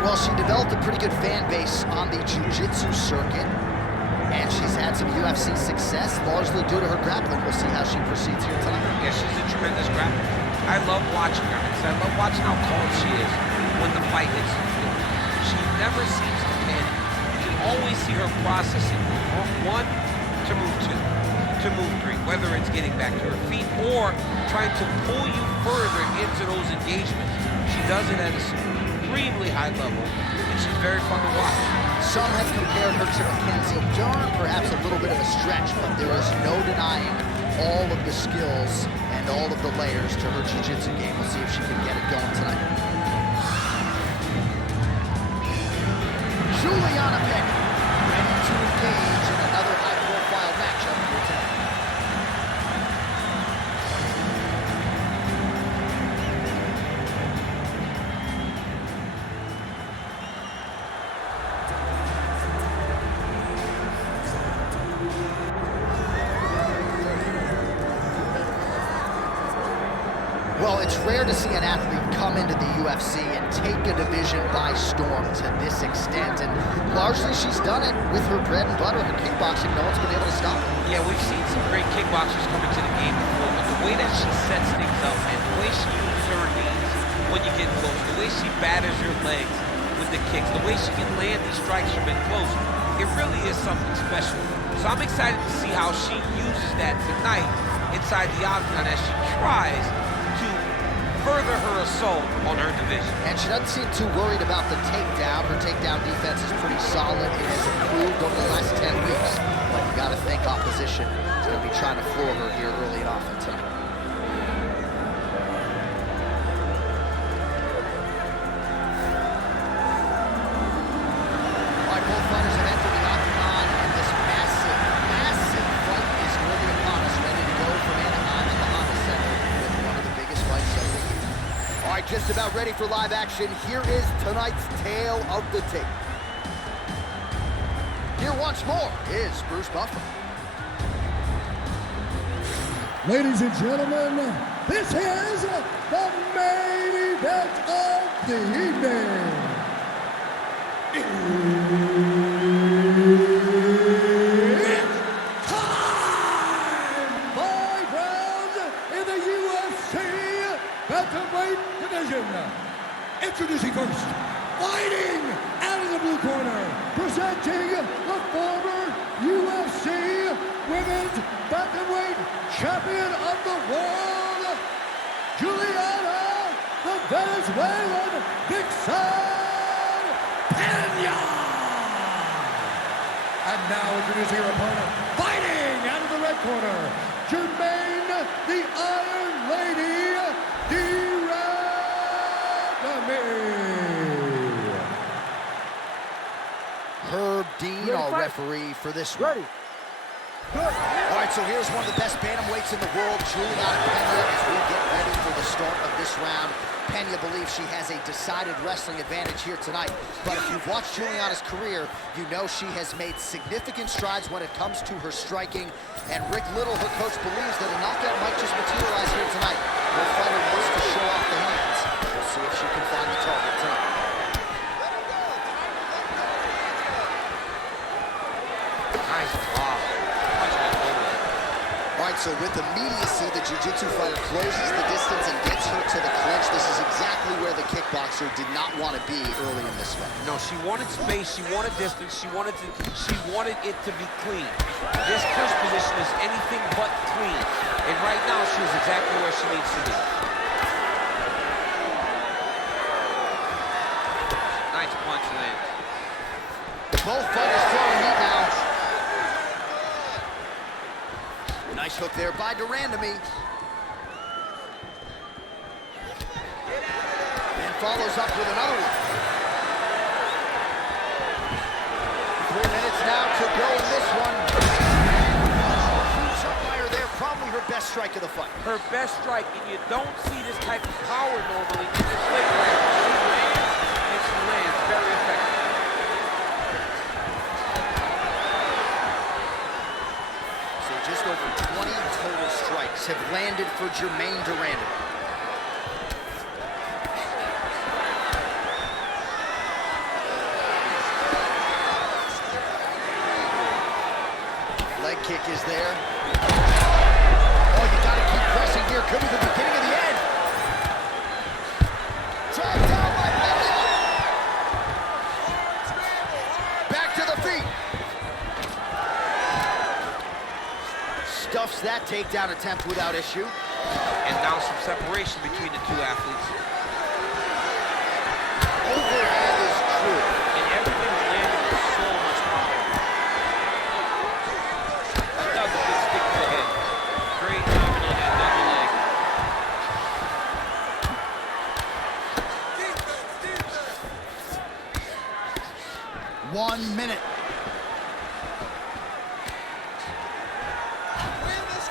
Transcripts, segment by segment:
Well, she developed a pretty good fan base on the jiu-jitsu circuit, and she's had some UFC success, largely due to her grappling. We'll see how she proceeds here tonight. Yeah, she's a tremendous grappler. I love watching her, because I love watching how calm she is when the fight hits the field. She never seems to panic. You can always see her processing move one to move two, to move three, whether it's getting back to her feet or trying to pull you further into those engagements. She does it at a extremely high level, and she's very fun to watch. Some have compared her to Mackenzie Dern, perhaps a little bit of a stretch, but there is no denying all of the skills and all of the layers to her jiu-jitsu game. We'll see if she can get it going tonight. Julianna Pena, ready to engage in another high-profile matchup here tonight. Well, it's rare to see an athlete come into the UFC and take a division by storm to this extent, and largely she's done it with her bread and butter, her kickboxing. No one's been able to stop her. Yeah, we've seen some great kickboxers come into the game before, but the way that she sets things up and the way she uses her knees when you get close, the way she batters your legs with the kicks, the way she can land these strikes from in close, it really is something special. So I'm excited to see how she uses that tonight inside the octagon as she tries to further her assault on her division. And she doesn't seem too worried about the takedown. Her takedown defense is pretty solid. It has improved over the last 10 weeks. But you got to think opposition is going to be trying to floor her here early and often tonight. All right, both fighters have entered the octagon, and this massive, massive fight is really upon us, ready to go from Anaheim in the Honda Center with one of the biggest fights of the year. All right, just about ready for live action. Here is tonight's tale of the tape. Here once more is Bruce Buffer. Ladies and gentlemen, this is the main event of the evening. It's time! 5 rounds in the UFC Bantamweight division. Introducing first, fighting out of the blue corner, presenting the former UFC Women's Bantamweight Champion of the World, Julianna, the Venezuelan Vixen Pena! And now introducing her opponent, fighting out of the red corner, Germaine, the Iron Lady, Randamie. Herb Dean, our referee for this one. Ready. All right, so here's one of the best bantamweights in the world, Julianna Pena, as we get ready for the start of this round. Pena believes she has a decided wrestling advantage here tonight, but if you've watched Julianna's career, you know she has made significant strides when it comes to her striking, and Rick Little, her coach, believes that a knockout might just materialize here tonight. Her fighter wants to show off the hands. We'll see if she can find the target tonight. Nice block. All right, so with immediacy, the jiu-jitsu fighter closes the distance and gets her to the clinch. This is exactly where the kickboxer did not want to be early in this fight. No, she wanted space, she wanted distance, she wanted it to be clean. This clinch position is anything but clean. And right now, she is exactly where she needs to be. Nice punch lands. Both fighters throwing heat now. Nice hook there by Randamie. And follows up with another one. 3 minutes now to go in this one. Huge fire there, probably her best strike of the fight. Her best strike, and you don't see this type of power normally in this weight class. She lands, and she lands very effective. Just over 20 total strikes have landed for Germaine Randamie. kick is there. Oh, you gotta keep pressing here. Could be the beginning of the end. Dragged down by Pena. Back to the feet. Stuffs that takedown attempt without issue. And now some separation between the two athletes. Overhand is true. And everything landed with so much power. That was a good stick to the head. Great job on that double leg. 1 minute.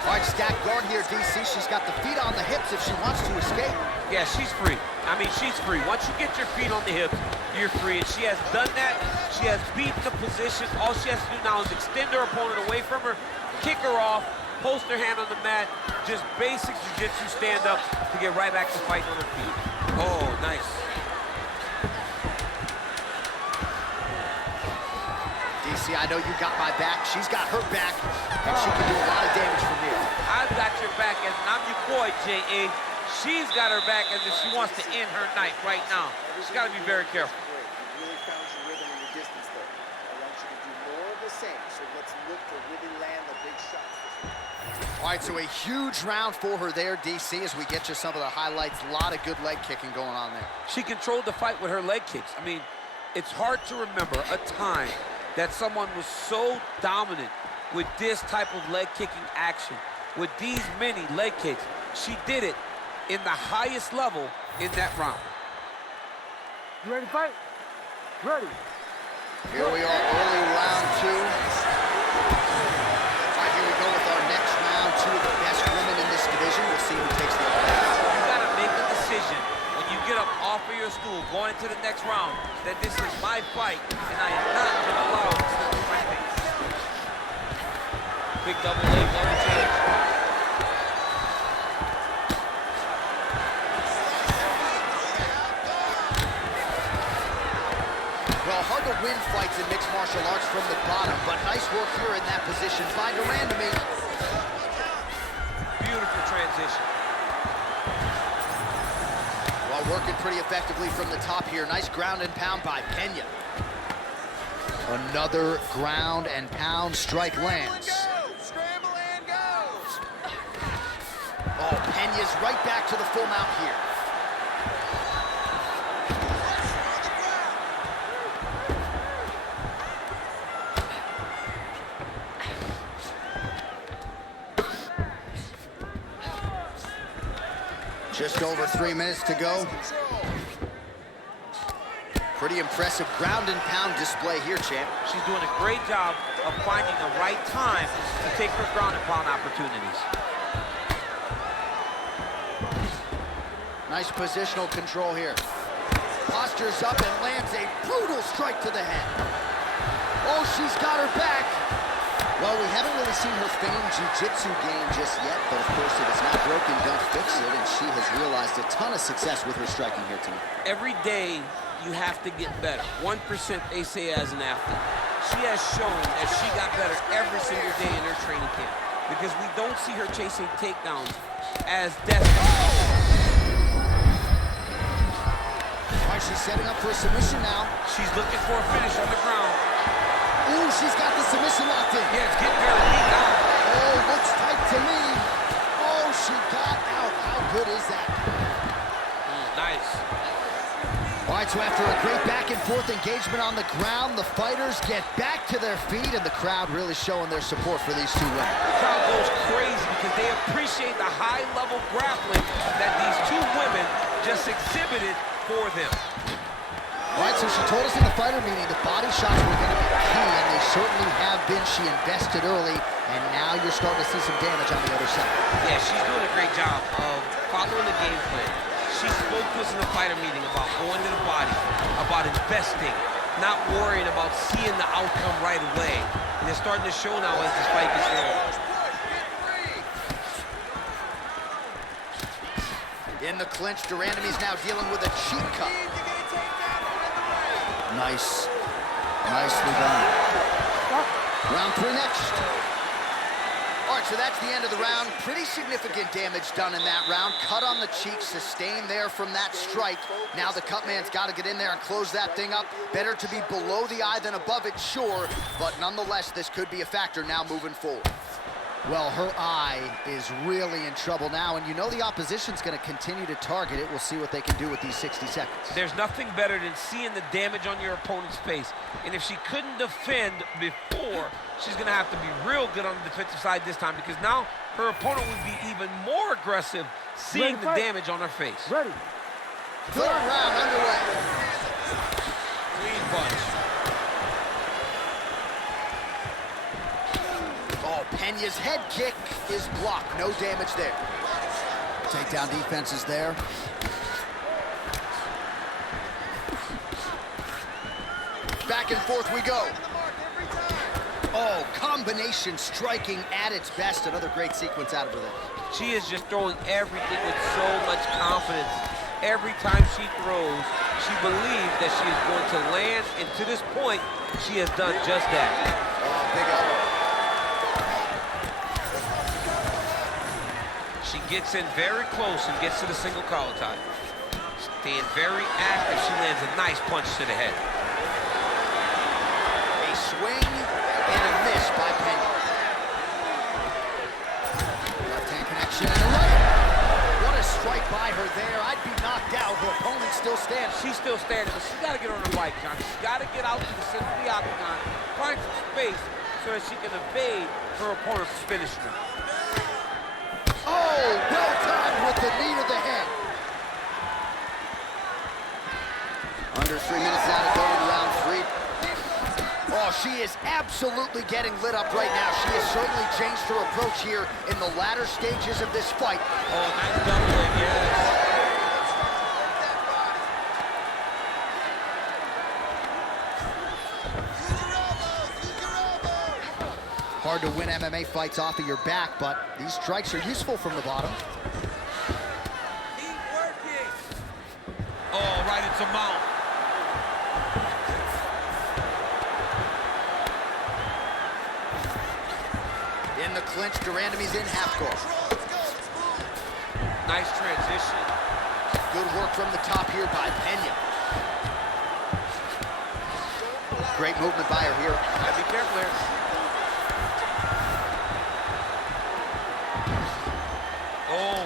All right, stacked guard here, DC. She's got the feet on the hips if she wants to escape. Yeah, she's free. I mean, she's free. Once you get your feet on the hips, you're free. And she has done that. She has beaten the position. All she has to do now is extend her opponent away from her, kick her off, post her hand on the mat. Just basic jiu-jitsu stand-up to get right back to fighting on her feet. Oh, nice. DC, I know you got my back. She's got her back, and she can do a lot of damage from here. I've got your back as I'm your boy, J.A. She's got her back as if she wants to end her night right now. She's got to be very careful. You really found your rhythm in your distance there. I want you to do more of the same, so let's look to really land the big shots. All right, so a huge round for her there, DC, as we get you some of the highlights. A lot of good leg kicking going on there. She controlled the fight with her leg kicks. I mean, it's hard to remember a time that someone was so dominant with this type of leg kicking action, with these many leg kicks. She did it in the highest level in that round. You ready to fight? Ready. Here we are, early round 2. All right, here we go with our next round. 2 of the best women in this division. We'll see who takes the other. You gotta make a decision when you get up off of your stool, going into the next round, that this is my fight, and I am not gonna allow this to be my face. Big double leg, double change. Well, hard to win fights in mixed martial arts from the bottom, but nice work here in that position by Randamie. Beautiful transition. Well, working pretty effectively from the top here. Nice ground and pound by Pena. Another ground and pound strike lands. Scramble and go! Oh, Pena's right back to the full mount here. Just over 3 minutes to go. Pretty impressive ground and pound display here, champ. She's doing a great job of finding the right time to take her ground and pound opportunities. Nice positional control here. Postures up and lands a brutal strike to the head. Oh, she's got her back. Well, we haven't really seen her famed jiu-jitsu game just yet, but of course, if it's not broken, don't fix it, and she has realized a ton of success with her striking here tonight. Every day, you have to get better. 1% they say as an athlete. She has shown that she got better every single day in her training camp, because we don't see her chasing takedowns as destiny. All right, she's setting up for a submission now. She's looking for a finish on the ground. Ooh, she's got the submission locked in. Yeah, it's getting very deep now. Oh, looks tight to me. Oh, she got out. How good is that? Nice. All right, so after a great back and forth engagement on the ground, the fighters get back to their feet, and the crowd really showing their support for these two women. The crowd goes crazy because they appreciate the high-level grappling that these two women just exhibited for them. All right, so she told us in the fighter meeting the body shots were going to be key, and they certainly have been. She invested early, and now you're starting to see some damage on the other side. Yeah, she's doing a great job of following the game plan. She spoke to us in the fighter meeting about going to the body, about investing, not worrying about seeing the outcome right away. And it's starting to show now as this fight gets going. In the clinch, Randamie's now dealing with a cheek cut. Nice. Nicely done. Round 3 next. All right, so that's the end of the round. Pretty significant damage done in that round. Cut on the cheek, sustained there from that strike. Now the cut man's got to get in there and close that thing up. Better to be below the eye than above it, sure. But nonetheless, this could be a factor now moving forward. Well, her eye is really in trouble now, and you know the opposition's going to continue to target it. We'll see what they can do with these 60 seconds. There's nothing better than seeing the damage on your opponent's face. And if she couldn't defend before, she's going to have to be real good on the defensive side this time, because now her opponent would be even more aggressive seeing the damage on her face. Ready. Third round underway. Clean punch. Oh, Pena's head kick is blocked. No damage there. Takedown defense is there. Back and forth we go. Oh, combination striking at its best. Another great sequence out of her there. She is just throwing everything with so much confidence. Every time she throws, she believes that she is going to land, and to this point, she has done just that. Oh, big elbow. She gets in very close and gets to the single collar tie. Staying very active, she lands a nice punch to the head. A swing and a miss by Pena. Left-hand connection and a right. What a strike by her there. I'd be knocked out. Her opponent still standing. She's still standing, but she's got to get on her bike, John. She's got to get out to the center of the octagon, find some space so that she can evade her opponent's finisher. Oh, well timed with the knee to the head. Under 3 minutes now to go in round 3. Oh, she is absolutely getting lit up right now. She has certainly changed her approach here in the latter stages of this fight. Oh, nice doubling, yes. Hard to win MMA fights off of your back, but these strikes are useful from the bottom. Keep working. Oh, right into mount. In the clinch, Randamie's in half guard. Nice transition. Good work from the top here by Pena. Great movement by her here. Gotta be careful there. Oh.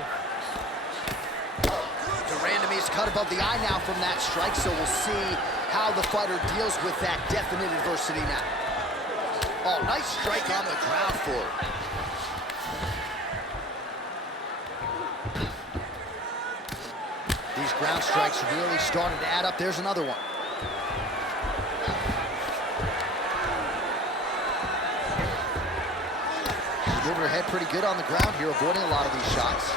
Randamie's cut above the eye now from that strike, so we'll see how the fighter deals with that definite adversity now. Oh, nice strike on the ground for her. These ground strikes really started to add up. There's another one. She's moving her head pretty good on the ground here, avoiding a lot of these shots.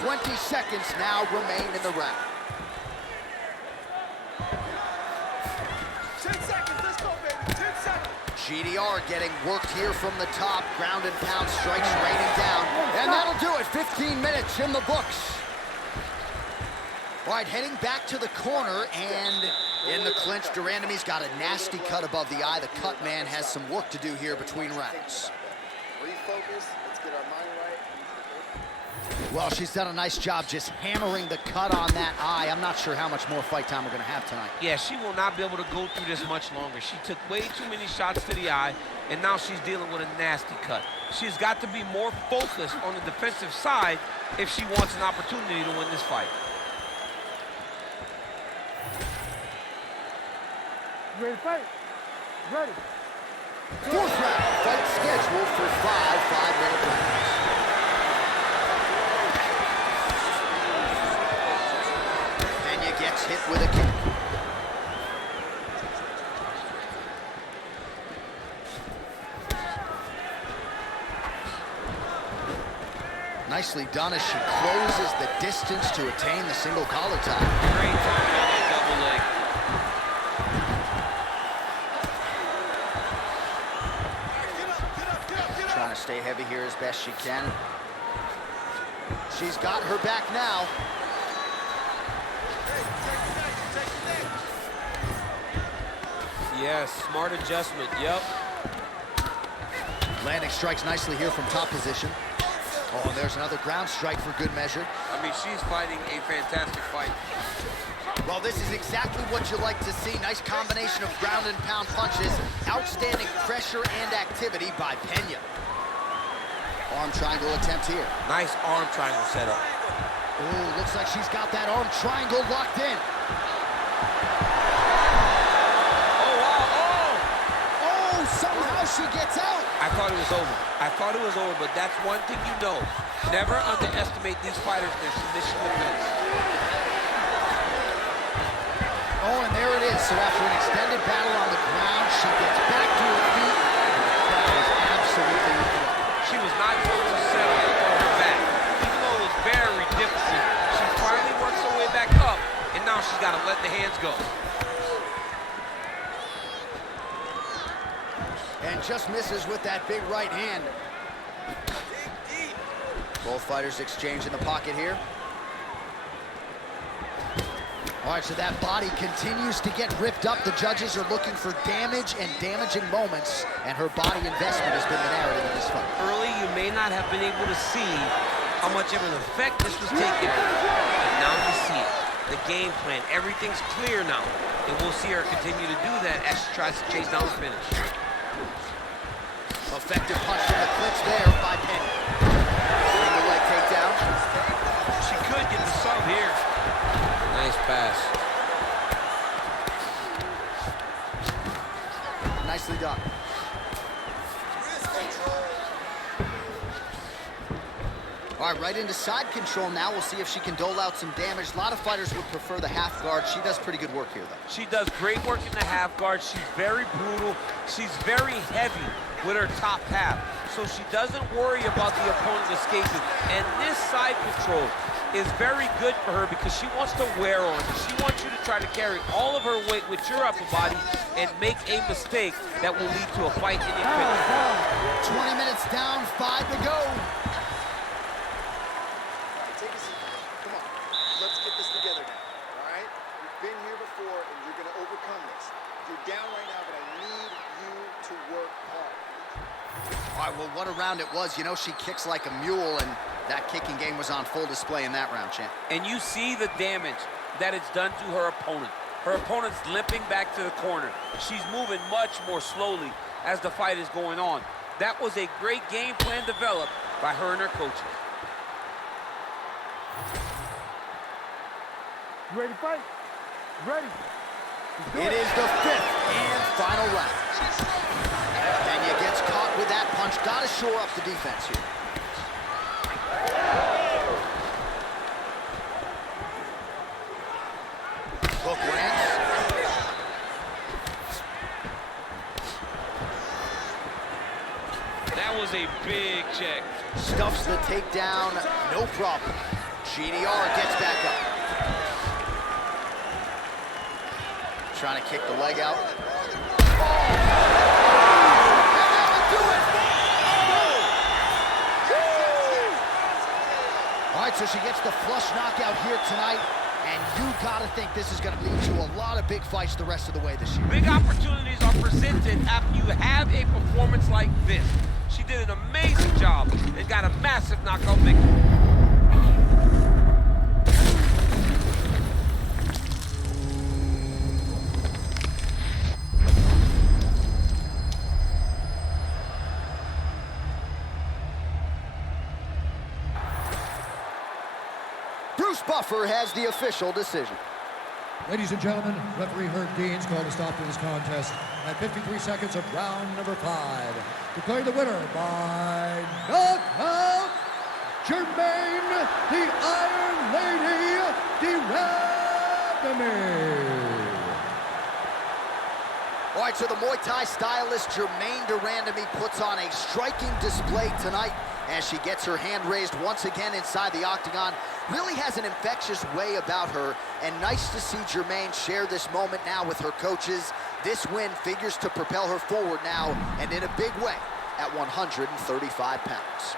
20 seconds now remain in the round. 10 seconds, let's go, baby, 10 seconds. GDR getting worked here from the top. Ground and pound strikes raining down. And that'll do it. 15 minutes in the books. All right, heading back to the corner, and in the clinch, Randamie's got a nasty cut above the eye. The cut man has some work to do here between rounds. Refocus, let's get our mind right. Well, she's done a nice job just hammering the cut on that eye. I'm not sure how much more fight time we're going to have tonight. Yeah, she will not be able to go through this much longer. She took way too many shots to the eye, and now she's dealing with a nasty cut. She's got to be more focused on the defensive side if she wants an opportunity to win this fight. Ready to fight? Ready. Fourth round, fight scheduled for 5 5-minute rounds. Pena gets hit with a kick. Nicely done as she closes the distance to attain the single collar tie. Great timing on that double leg. Trying to stay heavy here as best she can. She's got her back now. Yes, smart adjustment, yep. Landing strikes nicely here from top position. Oh, and there's another ground strike for good measure. I mean, she's fighting a fantastic fight. Well, this is exactly what you like to see. Nice combination of ground and pound punches. Outstanding pressure and activity by Pena. Arm triangle attempt here. Nice arm triangle setup. Ooh, looks like she's got that arm triangle locked in. Oh, wow, oh! Oh, somehow she gets out. I thought it was over. I thought it was over, but that's one thing you know. Never underestimate these fighters in their submission defense. Oh, and there it is. So after an extended battle on the ground, she gets back to her feet. That is absolutely incredible. She was not going to settle on her back. Even though it was very difficult, she finally works her way back up, and now she's got to let the hands go. And just misses with that big right hand. Both fighters exchange in the pocket here. All right, so that body continues to get ripped up. The judges are looking for damage and damaging moments, and her body investment has been the narrative of this fight. Early, you may not have been able to see how much of an effect this was taking, but now you see it. The game plan, everything's clear now, and we'll see her continue to do that as she tries to chase down the finish. Effective punch from the clinch there by Pena. Single leg takedown. She could get the sub here. Nice pass. Nicely done. All right, right into side control now. We'll see if she can dole out some damage. A lot of fighters would prefer the half guard. She does pretty good work here, though. She does great work in the half guard. She's very brutal. She's very heavy with her top half. So she doesn't worry about the opponent escaping. And this side control is very good for her because she wants to wear on you. She wants you to try to carry all of her weight with your upper body and make a mistake that will lead to a fight in your finish. 20 minutes down, 5 to go. Take a seat. Come on. Let's get this together now. All right? You've been here before, and you're going to overcome this. You're down right now, but I need you to work hard. All right, well, what a round it was. You know, she kicks like a mule, and that kicking game was on full display in that round, champ. And you see the damage that it's done to her opponent. Her opponent's limping back to the corner. She's moving much more slowly as the fight is going on. That was a great game plan developed by her and her coaches. You ready to fight? You ready? It is the 5th and final round. Pena gets caught with that punch. Got to shore up the defense here. Hook lands. That was a big check. Stuffs the takedown, no problem. GDR gets back up. Trying to kick the leg out. All right, so she gets the flush knockout here tonight, and you gotta think this is gonna lead to a lot of big fights the rest of the way this year. Big opportunities are presented after you have a performance like this. She did an amazing job and got a massive knockout victory. Buffer has the official decision. Ladies and gentlemen, referee Herb Dean's called a stop to this contest at 53 seconds of round number 5. Declaring the winner by knockout, Germaine, the Iron Lady, Randamie. All right, so the Muay Thai stylist Germaine Randamie puts on a striking display tonight as she gets her hand raised once again inside the octagon. Really has an infectious way about her, and nice to see Germaine share this moment now with her coaches. This win figures to propel her forward now, and in a big way, at 135 pounds.